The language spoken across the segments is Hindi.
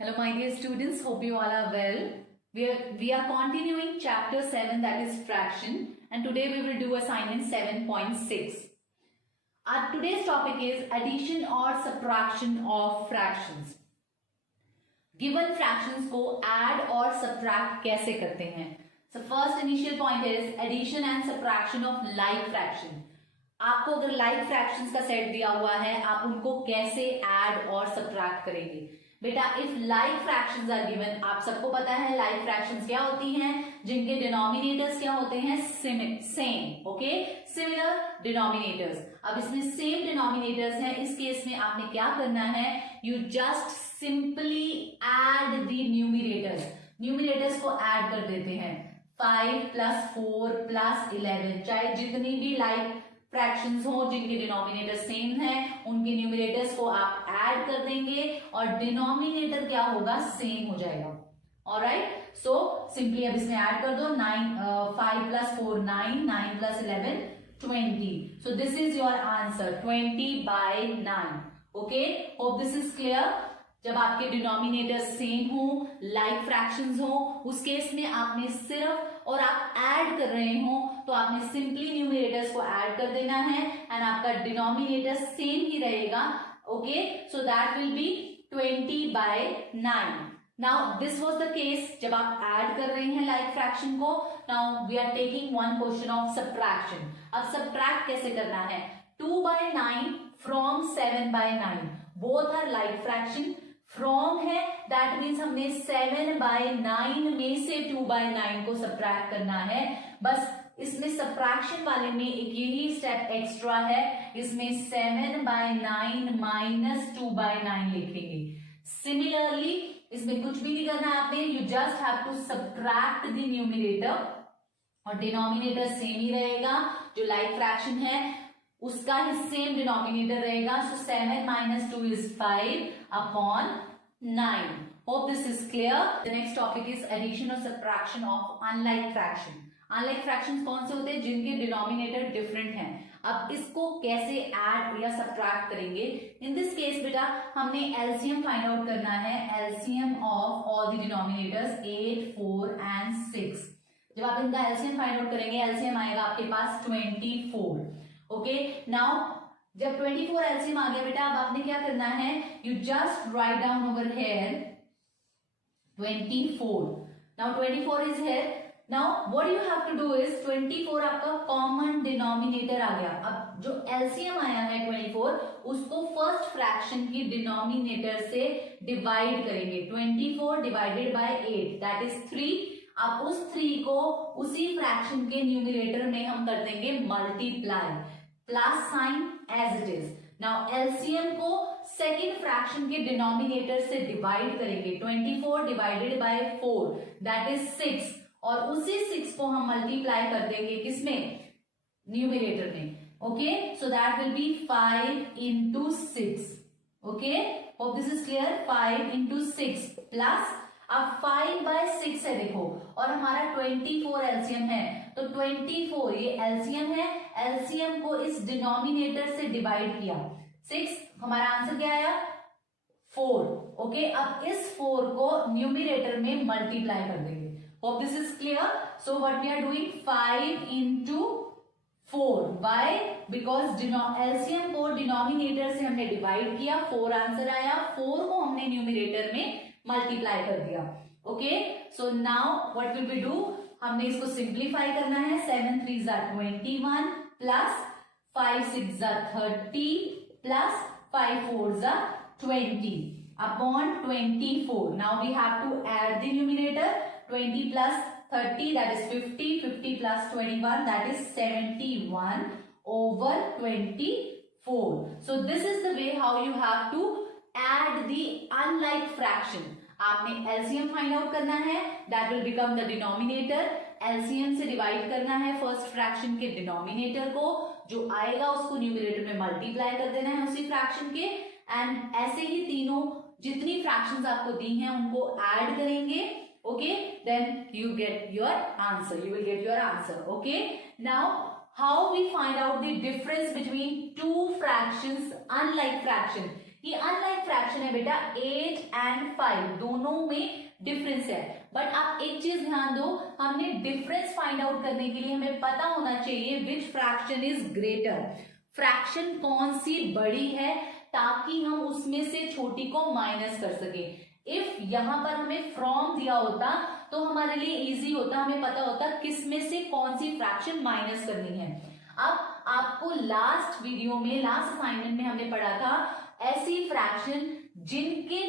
Hello my dear students, hope you all are well. We are continuing chapter 7, that is fraction, and today we will do assignment 7.6. Our today's topic is addition or subtraction of fractions. Given fractions को add और subtract कैसे करते हैं? So first initial point is addition and subtraction of like fraction. आपको अगर like fractions का सेट दिया हुआ है, आप उनको कैसे add और subtract करेंगे? बेटा if like fractions are given, आप सबको पता है लाइक फ्रैक्शंस क्या होती हैं, जिनके डिनोमिनेटर्स क्या होते हैं, सेम, ओके, सिमिलर डिनोमिनेटर्स. अब इसमें सेम डिनोमिनेटर्स हैं, इस केस में आपने क्या करना है, you just simply add the numerators को ऐड कर देते हैं. 5 + 4 + 11, चाहे जितनी भी लाइक फ्रैक्शंस हो जिनके डिनोमिनेटर सेम है, उनके न्यूमरेटर्स को आप ऐड कर देंगे और डिनोमिनेटर क्या होगा, सेम हो जाएगा. ऑलराइट, सो सिंपली अब इसमें ऐड कर दो. 5 + 4 9, 9 + 11 20. So this is your answer 20/9. Okay, hope this is clear. जब आपके डिनोमिनेटर सेम हो, लाइक फ्रैक्शंस हो, उस केस में आपने सिर्फ और आप ऐड कर रहे हो तो आपने सिंपली न्यूमरेटर्स को ऐड कर देना है एंड आपका डिनोमिनेटर सेम ही रहेगा. Okay, so that will be 20/9. Now this was the case जब आप ऐड कर रहे हैं लाइक फ्रैक्शन को. Now we are taking one question of subtraction. अब सब्ट्रैक्ट कैसे करना है, 2/9 from 7/9, both are like fraction. From है दैट मीन्स हमने 7/9 में से 2/9 को सब्ट्रैक्ट करना है. बस इसमें सब्ट्रैक्शन वाले में एक यही स्टेप एक्स्ट्रा है, इसमें 7/9 - 2/9 लिखेंगे. सिमिलरली इसमें कुछ भी नहीं करना है आपने, you just have to subtract the numerator और डिनोमिनेटर सेम ही रहेगा. जो लाइक फ्रैक्शन है उसका ही सेम डिनोमिनेटर रहेगा. So 7 - 2 is 5/9. Hope this is clear. The next topic is addition और subtraction of unlike fraction. Unlike fractions कौन से होते हैं, जिनके डिनोमिनेटर डिफरेंट हैं. अब इसको कैसे ऐड या सब्ट्रैक्ट करेंगे. इन दिस केस बेटा हमने एलसीएम फाइंड आउट करना है. LCM of all the denominators 8, 4 and 6. जब आप इनका एलसीएम फाइंड आउट करेंगे, एलसीएम आएगा आपके पास 24. ओके, नाउ जब 24 एलसीएम आ गया बेटा, अब आपने क्या करना है, you just write down over here 24. Now 24 is here. Now what you have to do is 24 आपका कॉमन डिनोमिनेटर आ गया. अब जो एलसीएम आया है 24, उसको फर्स्ट फ्रैक्शन की डिनोमिनेटर से डिवाइड करेंगे. 24 डिवाइडेड बाय 8 दैट इज 3. अब उस 3 को उसी फ्रैक्शन के न्यूमरेटर में हम कर देंगे multiply, plus sign as it is. Now LCM को सेकेंड फ्रैक्शन के डिनोमिनेटर से डिवाइड करेंगे. 24 डिवाइडेड बाय 4 दैट इज 6 और उसी 6 को हम मल्टीप्लाई कर देंगे किसमें, न्यूमरेटर में. Okay, so that will B 5 × 6. Okay, hope this is clear. 5 × 6 plus अब 5/6 है देखो, और हमारा 24 एलसीएम है, तो 24 ये एलसीएम है, एलसीएम को इस डिनोमिनेटर से डिवाइड किया. 6 हमारा आंसर क्या आया, 4. ओके, अब इस 4 को न्यूमरेटर में मल्टीप्लाई कर देंगे. Hope this is clear. So what we are doing, 5 × 4. Why, because LCM को डिनोमिनेटर से हमने डिवाइड किया, 4 आंसर आया, 4 को हमने न्यूमरेटर में मल्टीप्लाई कर दिया. Okay, so now what will we do, हमने इसको सिंप्लीफाई करना है. 7 3 = 21 plus 5 6 = 30 plus 5 4 = 20 upon 24. Now we have to add the numerator. 20 plus 30 that is 50, 50 plus 21 that is 71 over 24. So this is the way how you have to add the unlike fraction. आपने LCM फाइंड आउट करना है, that will become the denominator. LCM से डिवाइड करना है फर्स्ट फ्रैक्शन के डिनोमिनेटर को, जो आएगा उसको न्यूमरेटर में मल्टीप्लाई कर देना है उसी फ्रैक्शन के. एंड ऐसे ही तीनों जितनी फ्रैक्शंस आपको दी हैं उनको ऐड करेंगे. Okay, then you get your answer. You will get your answer. Okay. Now, how we find out the difference between two fractions, unlike fraction? ये अनलाइक फ्रैक्शन है बेटा, 8 एंड 5 दोनों में डिफरेंस है। बट आप एक चीज ध्यान दो, हमने डिफरेंस फाइंड आउट करने के लिए हमें पता होना चाहिए विच फ्रैक्शन इज ग्रेटर, फ्रैक्शन कौन सी बड़ी है, ताकि हम उसमें से छोटी को माइनस कर सके। इफ यहां पर हमें फ्रॉम दिया होता तो हमारे लिए इजी होता, हमें पता होता किस में से कौन सी फ्रैक्शन माइनस करनी है। अब आपको लास्ट वीडियो में, लास्ट असाइनमेंट में हमने पढ़ा था ऐसी फ्रैक्शन जिनके,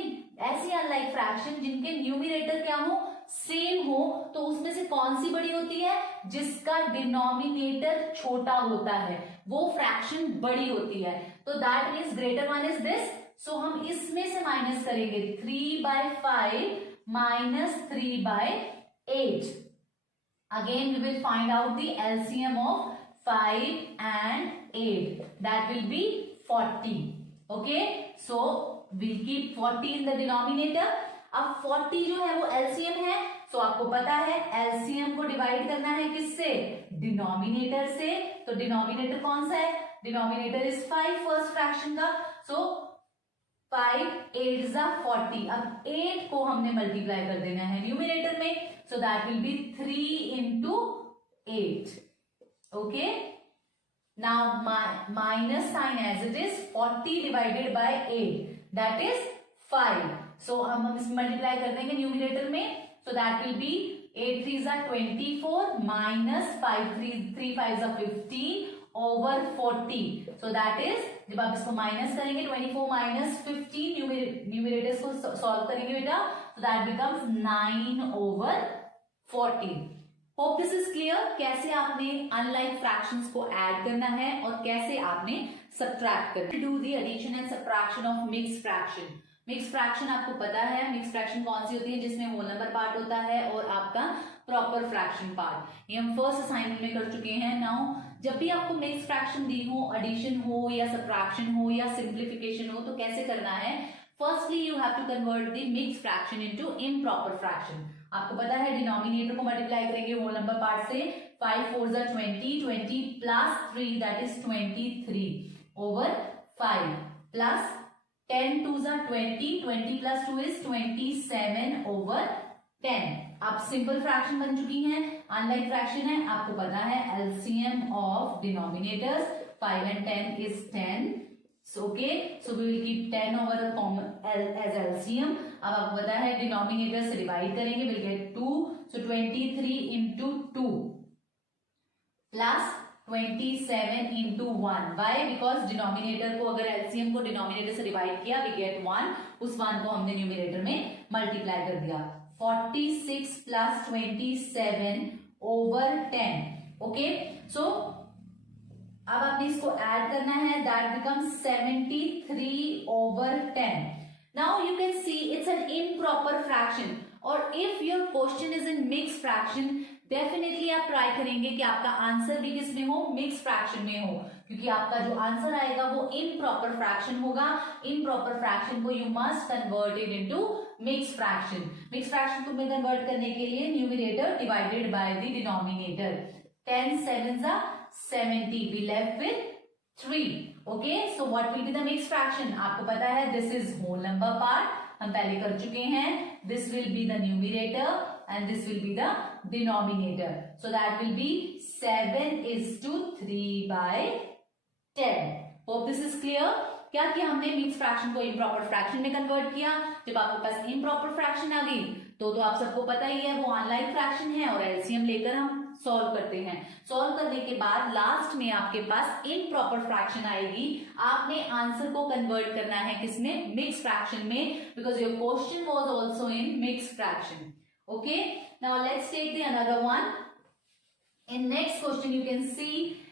ऐसी अनलाइक फ्रैक्शन जिनके न्यूमरेटर क्या हो, सेम हो, तो उसमें से कौन सी बड़ी होती है, जिसका डिनोमिनेटर छोटा होता है वो फ्रैक्शन बड़ी होती है। तो that means greater one is this, so हम इसमें से माइनस करेंगे 3/5 minus 3/8. Again we will find out the LCM of 5 and 8. That will be 40. Okay, so we'll keep 40 in the denominator. अब 40 जो है वो LCM है, so आपको पता है LCM को डिवाइड करना है किससे, डिनोमिनेटर से। तो डिनोमिनेटर कौन सा है, डिनोमिनेटर इज 5 फर्स्ट फ्रैक्शन का, so 5 8 40। अब 8 को हमने मल्टीप्लाई कर देना है न्यूमरेटर में, so that will be 3 into 8. Okay, now minus sign as it is 40 divided by 8 that is 5। सो हम इसमें मल्टीप्लाई कर देंगे न्यूमरेटर में, so that will be 8 3 24 minus 5 3 5 15 over 40। So that is, जब आप इसको माइनस करेंगे 24 माइनस 15 न्यूमरेटर्स को सॉल्व करेंगे बेटा, so that becomes 9 over 40। Hope this is clear, कैसे आपने अनलाइक फ्रैक्शंस को ऐड करना है और कैसे आपने सब्ट्रैक्ट करना है। Do the addition and subtraction of mixed fraction. Mixed fraction आपको पता है, मिक्स्ड फ्रैक्शन कौन सी होती है, जिसमें होल नंबर पार्ट होता है और आपका प्रॉपर फ्रैक्शन पार्ट। ये हम फर्स्ट असाइनमेंट में कर चुके हैं। नाउ जब भी आपको मिक्स्ड फ्रैक्शन दी हो, एडिशन हो या सब्ट्रैक्शन हो या सिंप्लीफिकेशन हो, तो कैसे करना है, firstly you have to convert the mixed fraction into improper fraction. आपको पता है डिनोमिनेटर को मल्टीप्लाई करेंगे होल नंबर पार्ट से, 5 4 20 20 plus 3 that is 23 over 5 plus 10 2 20 20 plus 2 is 27 over 10। अब सिंपल फ्रैक्शन बन चुकी हैं, अनलाइक फ्रैक्शन है। आपको पता है LCM of denominators 5 and 10 is 10. So okay, so we will keep 10 over as LCM. अब आपको पता है डिनोमिनेटर से डिवाइड करेंगे, will gate 2, so 23 into 2 plus 27 into 1. Why? Because denominator को, अगर LCM को डिनोमिनेटर से डिवाइड किया, we get 1, उस 1 को हमने न्यूमरेटर में मल्टीप्लाई कर दिया। 46 plus 27 over 10. Okay, so अब आपने इसको ऐड करना है, that becomes 73 over 10. Now you can see it's an improper fraction, और if your question is in mixed fraction, definitely आप ट्राई करेंगे कि आपका आंसर भी किसमें हो, मिक्स फ्रैक्शन में हो, क्योंकि आपका जो आंसर आएगा वो इम्प्रॉपर फ्रैक्शन होगा। इम्प्रॉपर फ्रैक्शन को you must convert it into mix fraction. Mix fraction को कन्वर्ट करने के लिए numerator divided by the denominator, 10 7 70, we left with 3. Okay, so what will be the mixed fraction? आपको पता है this is whole number part, हम पहले कर चुके हैं। This will be the numerator and this will be the denominator. So that will be 7 is to 3/10. Hope this is clear. क्या किया हमने, मिक्स फ्रैक्शन को इम्प्रॉपर फ्रैक्शन में कन्वर्ट किया। जब आपके पास इम्प्रॉपर फ्रैक्शन आ गई तो आप सबको पता ही है वो अनलाइक फ्रैक्शन है, और एलसीएम लेकर हम सॉल्व करते हैं। सॉल्व करने के बाद लास्ट में आपके पास इम्प्रॉपर फ्रैक्शन आएगी, आपने आंसर को कन्वर्ट करना है किसमें, मिक्स फ्रैक्शन में, because your question was also in mix fraction. Okay, now let's take the another one. In next question you can see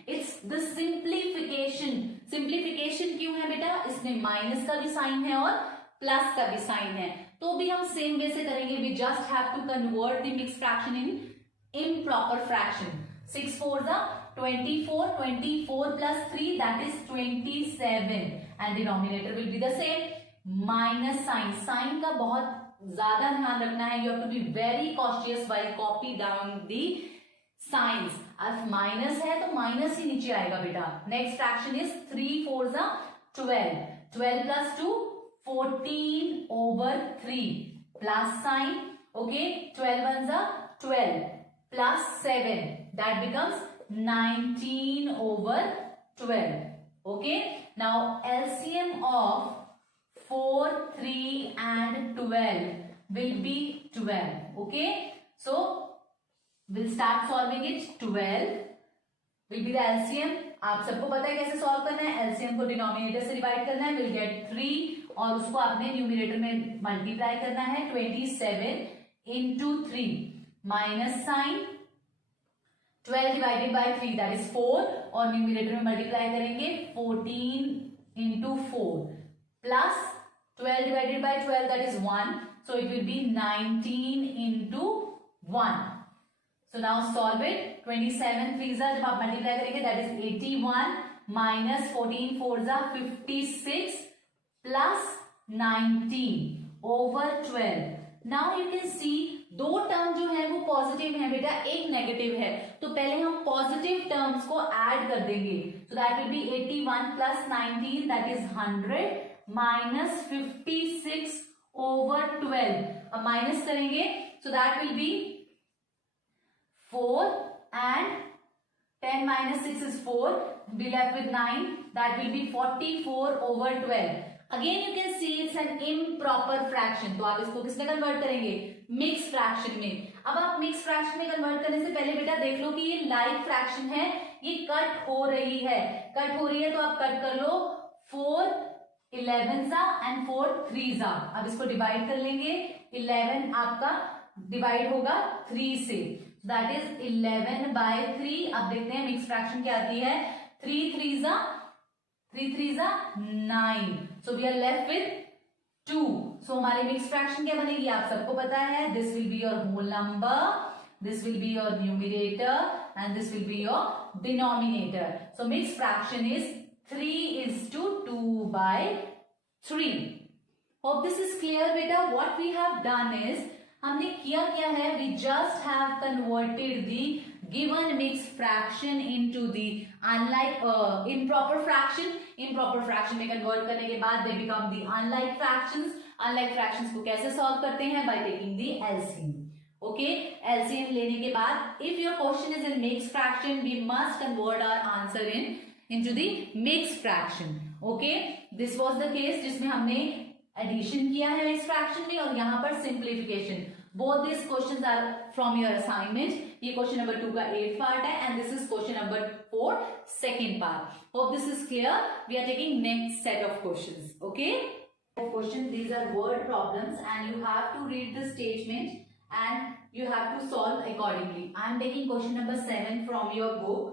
it's the simplification. Simplification क्यों है बेटा, इसमें माइनस का भी साइन है और प्लस का भी साइन है, तो भी हम सेम वे से करेंगे। We just have to convert the mix fraction in improper fraction. 6 4 24, 24 plus 3 that is 27, and denominator will be the same. Minus sign, sign का बहुत ज्यादा ध्यान रखना है, you have to be very cautious while copy down the signs. अब माइनस है तो माइनस ही नीचे आएगा बेटा। Next fraction is 3 4 12, 12 plus 2 14/3 plus sign. Okay, 12 ones are 12 plus 7, that becomes 19/12. Okay, now LCM of 4, 3 and 12 will be 12. Okay, so we'll start solving it. 12 will be the LCM. आप सबको पता है कैसे सॉल्व करना है. LCM को डिनोमिनेटर से डिवाइड करना है, विल गेट 3 और उसको आपने न्यूमिनेटर में मल्टीप्लाई करना है. 27 into 3 minus sign 12 divided by 3 that is 4 और न्यूमिनेटर में मल्टीप्लाई करेंगे 14 into 4 plus 12 divided by 12 that is 1, so it will be 19 into 1. So now solve it. 27 3s are जब आप मल्टीप्लाई करेंगे that is 81 minus 14 4s are 56 plus 19/12. Now you can see दो टर्म जो है वो पॉजिटिव है बेटा, एक नेगेटिव है, तो पहले हम पॉजिटिव टर्म्स को ऐड कर देंगे. So that will be 81 plus 19 that is 100 minus 56/12. अब माइनस करेंगे so that will be 4 and 10 minus 6 is 4. Be left with 9. That will be 44/12. Again you can see it's an improper fraction. तो आप इसको किसमें कन्वर्ट करेंगे? मिक्स फ्रैक्शन में. अब आप मिक्स फ्रैक्शन में कन्वर्ट करने से पहले बेटा देख लो कि ये लाइक फ्रैक्शन है, ये कट हो रही है. कट हो रही है तो आप कट कर लो. 4 11s and 4 3s. अब इसको डिवाइड कर लेंगे. 11 आपका डिवाइड होगा 3 से, दैट इज 11/3. अब देखते हैं मिक्स फ्रैक्शन क्या आती है. 3 3s 9. So we are left with 2. So हमारी मिक्स फ्रैक्शन क्या बनेगी आप सबको पता है. This will be your whole number, this will be your numerator and this will be your denominator. So mixed fraction is 3:2/3. Hope this is clear beta. What we have done is हमने किया क्या है, we just have converted the given mixed fraction into the unlike improper fraction. Improper fraction में convert करने के बाद they become the unlike fractions. Unlike fractions को कैसे solve करते हैं? By taking the LCM. Okay, LCM लेने के बाद if your question is in mixed fraction, we must convert our answer into the mixed fraction. Okay, this was the case जिसमें हमने addition किया है इस fraction में और यहाँ पर simplification. Both these questions are from your assignment. ये question number 2 का 8th part है and this is question number 4 second part. Hope this is clear. We are taking next set of questions. Okay. Question, these are word problems and you have to read the statement and you have to solve accordingly. I am taking question number 7 from your book.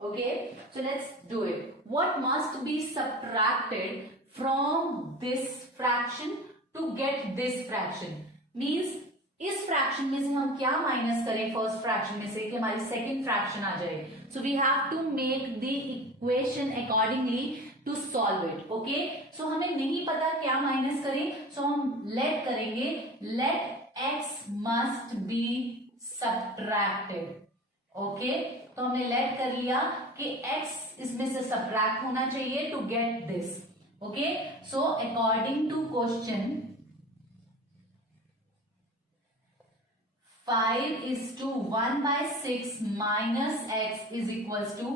Okay, so let's do it. What must be subtracted from this fraction to get this fraction? Means इस फ्रैक्शन में से हम क्या माइनस करें फर्स्ट फ्रैक्शन में से कि हमारी सेकंड फ्रैक्शन आ जाए. So we have to make the equation accordingly to solve it. Okay, so हमें नहीं पता क्या माइनस करें, सो हम लेट करेंगे. Let x must be subtracted. Okay, तो हमने लेट कर लिया कि x इसमें से सब्ट्रैक्ट होना चाहिए to get this. Okay, so according to question 5:1/6 minus x is equals to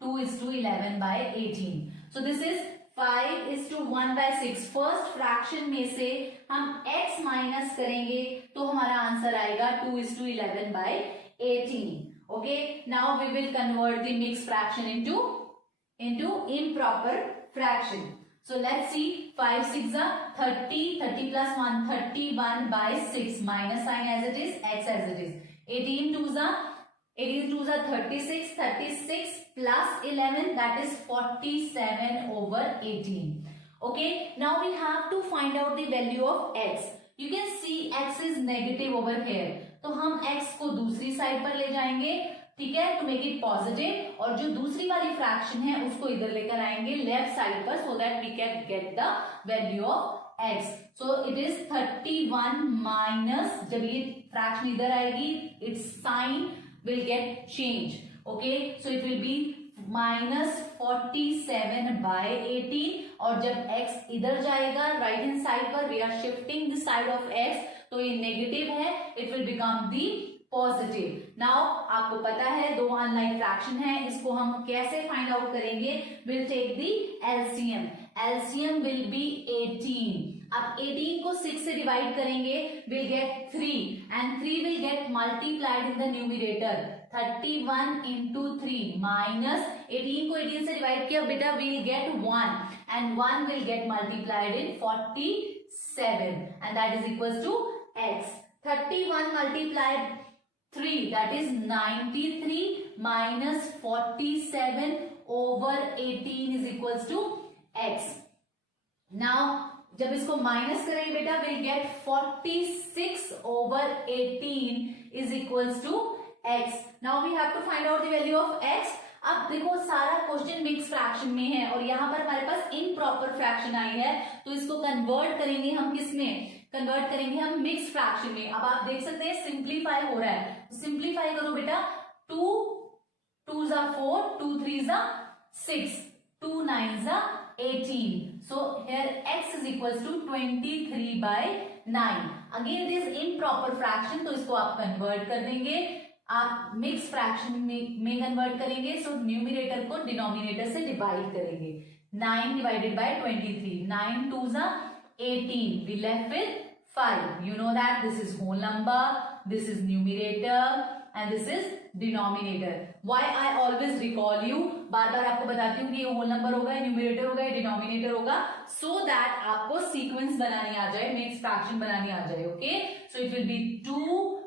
2:11/18. So this is 5:1/6. First fraction में से हम x माइनस करेंगे तो हमारा आंसर आएगा 2:11/18. Okay, now we will convert the mixed fraction into improper fraction. So let's see. 5 6 are 30, 30 plus 1 31/6 minus sign as it is, x as it is. 18 2s are 36, 36 plus 11 that is 47/18. Okay, now we have to find out the value of x. You can see x is negative over here. तो हम x को दूसरी साइड पर ले जाएंगे, ठीक है, टू मेक इट पॉजिटिव, और जो दूसरी वाली फ्रैक्शन है उसको इधर लेकर आएंगे लेफ्ट साइड पर so that we can get the value of x. So it is 31 minus, जब ये फ्रैक्शन इधर आएगी it's sign will get change. Okay, so it will be -47/18, और जब x इधर जाएगा राइट हैंड साइड पर, we are shifting the side of x, तो ये नेगेटिव है, it will become the positive. Now आपको पता है दो अनलाइक फ्रैक्शन है, इसको हम कैसे फाइंड आउट करेंगे, will take the LCM, LCM will be 18। अब 18 को 6 से डिवाइड करेंगे, will get 3 and 3 will get multiplied in the numerator, 31 into 3 minus 18 को 18 से डिवाइड किया बेटा, will get 1 and 1 will get multiplied in 47 and that is equal to x। 31 multiplied 3 that is 93 minus 47 over 18 is equals to x. Now जब इसको माइनस करेंगे बेटा, we'll get 46 over 18 is equals to x. Now we have to find out the value of x. अब देखो सारा क्वेश्चन मिक्स फ्रैक्शन में है और यहाँ पर हमारे पास इम्प्रॉपर फ्रैक्शन आई है, तो इसको कन्वर्ट करेंगे हम किसमें, कन्वर्ट करेंगे हम मिक्स फ्रैक्शन में। अब आप देख सकते हैं सिंप्लीफाई हो रहा है, सिंप्लीफाई करो बेटा, 2 2s are 4, 2 3s are 6, 2 9s are 18. So here x is equals to 23/9. Again it is improper fraction, तो इसको आप कन्वर्ट कर देंगे, आप मिक्स फ्रैक्शन में कन्वर्ट करेंगे, सो न्यूमरेटर को डिनोमिनेटर से डिवाइड करेंगे। 9 divided by 23, 9 2s are 18, we left with 5. You know that this is whole number, this is numerator and this is denominator. Why I always recall you, बार बार आपको बताती हूँ कि ये होल नंबर होगा, न्यूमरेटर होगा, डिनोमिनेटर होगा, so that आपको सीक्वेंस बनानी आ जाए, मिक्स फ्रैक्शन बनानी आ जाए। Okay, so it will B 2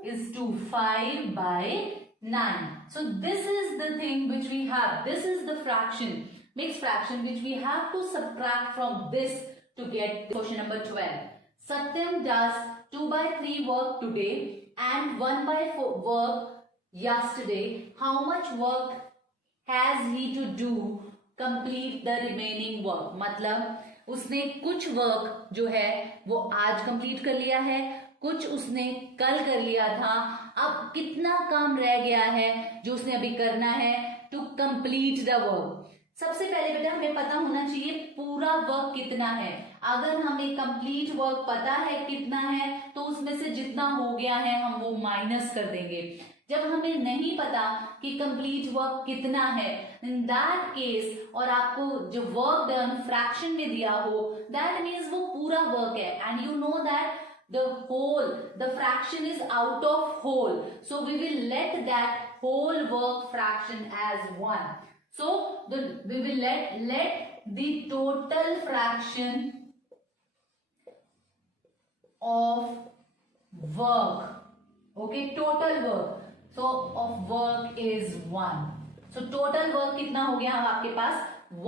is to 5/9. So this is the thing which we have, this is the fraction, mixed fraction which we have to subtract from this to get question number 12. Satyam does 2/3 work today and 1/4 work yesterday. How much work has he to do complete the remaining work? मतलब उसने कुछ वर्क जो है वो आज कंप्लीट कर लिया है, कुछ उसने कल कर लिया था, अब कितना काम रह गया है जो उसने अभी करना है टू कंप्लीट द वर्क। सबसे पहले बेटा हमें पता होना चाहिए पूरा वर्क कितना है। अगर हमें कंप्लीट वर्क पता है कितना है तो उसमें से जितना हो गया है हम वो माइनस कर देंगे। जब हमें नहीं पता कि कंप्लीट वर्क कितना है, इन दैट केस, और आपको जो वर्क डन फ्रैक्शन में दिया हो, दैट मीन्स वो पूरा वर्क है, and you know that the fraction is out of whole, so we will let that whole work fraction as 1. So we will let the total fraction of work, okay, total work, so of work is 1. So total work कितना हो गया आपके पास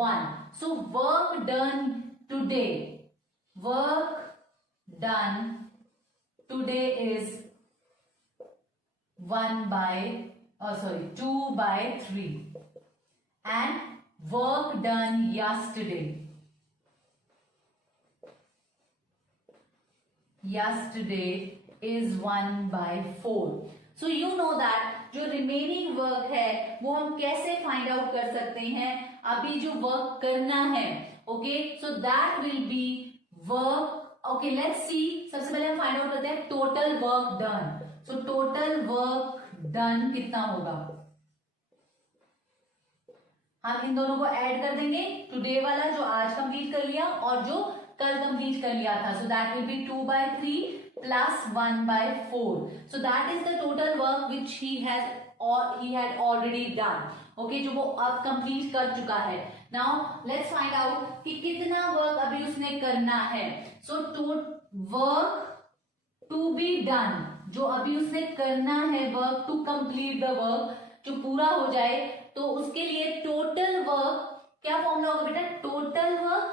1. So work done today, work done today is 2/3, and work done yesterday is 1/4. So you know that जो रिमेनिंग वर्क है वो हम कैसे फाइंड आउट कर सकते हैं, अभी जो वर्क करना है, okay, so that will B work. Okay, let's see, सबसे पहले हम फाइंड आउट करते हैं total work done. So total work done कितना होगा, हम इन दोनों को ऐड कर देंगे, टुडे वाला जो आज कंप्लीट कर लिया और जो कल कंप्लीट कर लिया था, सो that will B 2/3 plus 1/4. So that is the total work which he had already done. Okay, जो वो अब कंप्लीट कर चुका है। Now let's find out कि कितना वर्क अभी उसने करना है। So to work to be done, जो अभी उसने करना है work to complete the work, जो पूरा हो जाए, तो उसके लिए टोटल वर्क क्या फॉर्मूला होगा बेटा, टोटल वर्क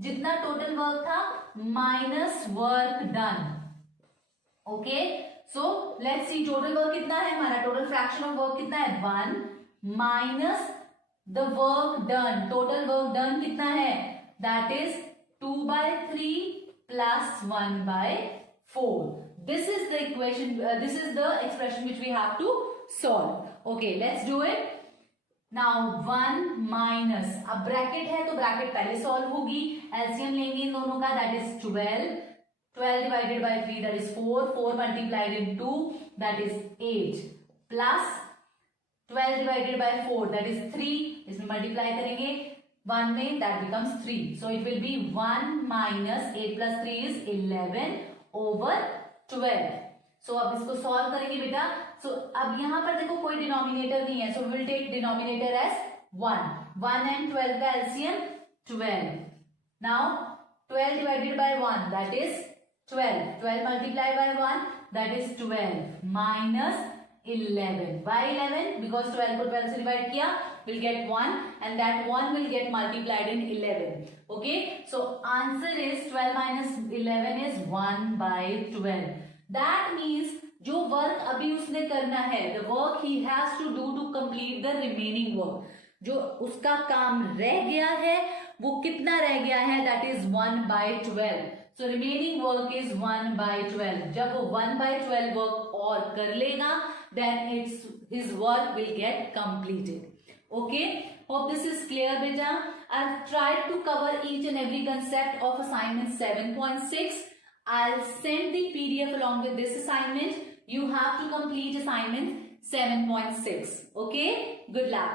जितना टोटल वर्क था minus work done. Okay, so let's see total work कितना है हमारा, टोटल फ्रैक्शन ऑफ वर्क कितना है 1 minus the work done, total work done कितना है, that is 2/3 plus 1/4. This is the equation, this is the expression which we have to solve. Okay, let's do it. Now 1 minus, अब ब्रैकेट है तो ब्रैकेट पहले सॉल्व होगी, एलसीएम लेंगे इन दोनों का, that is 12 divided by 3 that is 4 multiplied in 2 that is 8 plus 12 divided bye 4 that is 3, इसमें मल्टीप्लाई करेंगे 1 में, that becomes 3, so it will B 1 minus 8 plus 3 is 11 over 12. सो अब इसको सॉल्व करेंगे बेटा. सो अब यहां पर देखो कोई डिनोमिनेटर नहीं है, so will take denominator as 1 and 12 का LCM 12. Now 12 divided by 1 that is 12 multiply by 1 that is 12 minus 11 by 11 because 12 को 12 से डिवाइड किया will get 1 and that 1 will get multiplied in 11. Okay, so answer is 12 minus 11 is 1 by 12. That means जो वर्क अभी उसने करना है, the work he has to do to complete the remaining work, जो उसका काम रह गया है वो कितना रह गया है, that is 1 by 12. So remaining work is 1 by 12. जब वो 1 by 12 work और कर लेगा then his work will get completed. Okay, hope this is clear beta. I've tried to cover each and every concept of assignment 7.6. I'll send the PDF along with this assignment. You have to complete assignment 7.6. Okay, good luck.